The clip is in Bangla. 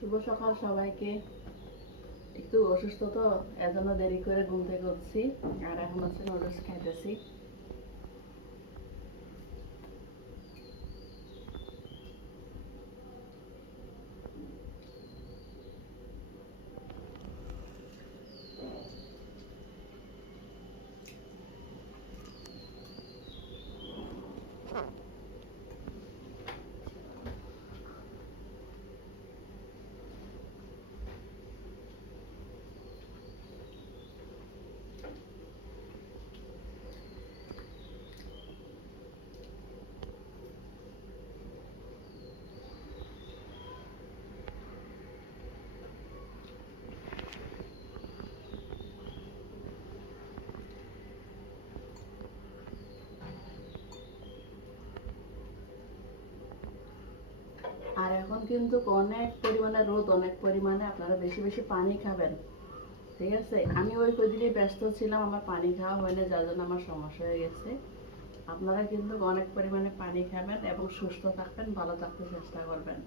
শুভ সকাল সবাইকে। একটু অসুস্থ তো, এজন্য দেরি করে ঘুম থেকে উঠছি। আর এখন হচ্ছে নুডলস খাইতেছি। আর এখন কিন্তু অনেক পরিমাণে রোদ, অনেক পরিমাণে আপনারা বেশি বেশি পানি খাবেন, ঠিক আছে? আমি ওই কদিনই ব্যস্ত ছিলাম, আমার পানি খাওয়া হয়নি, যার জন্য আমার সমস্যা হয়ে গেছে। আপনারা কিন্তু অনেক পরিমাণে পানি খাবেন এবং সুস্থ থাকবেন, ভালো থাকতে চেষ্টা করবেন।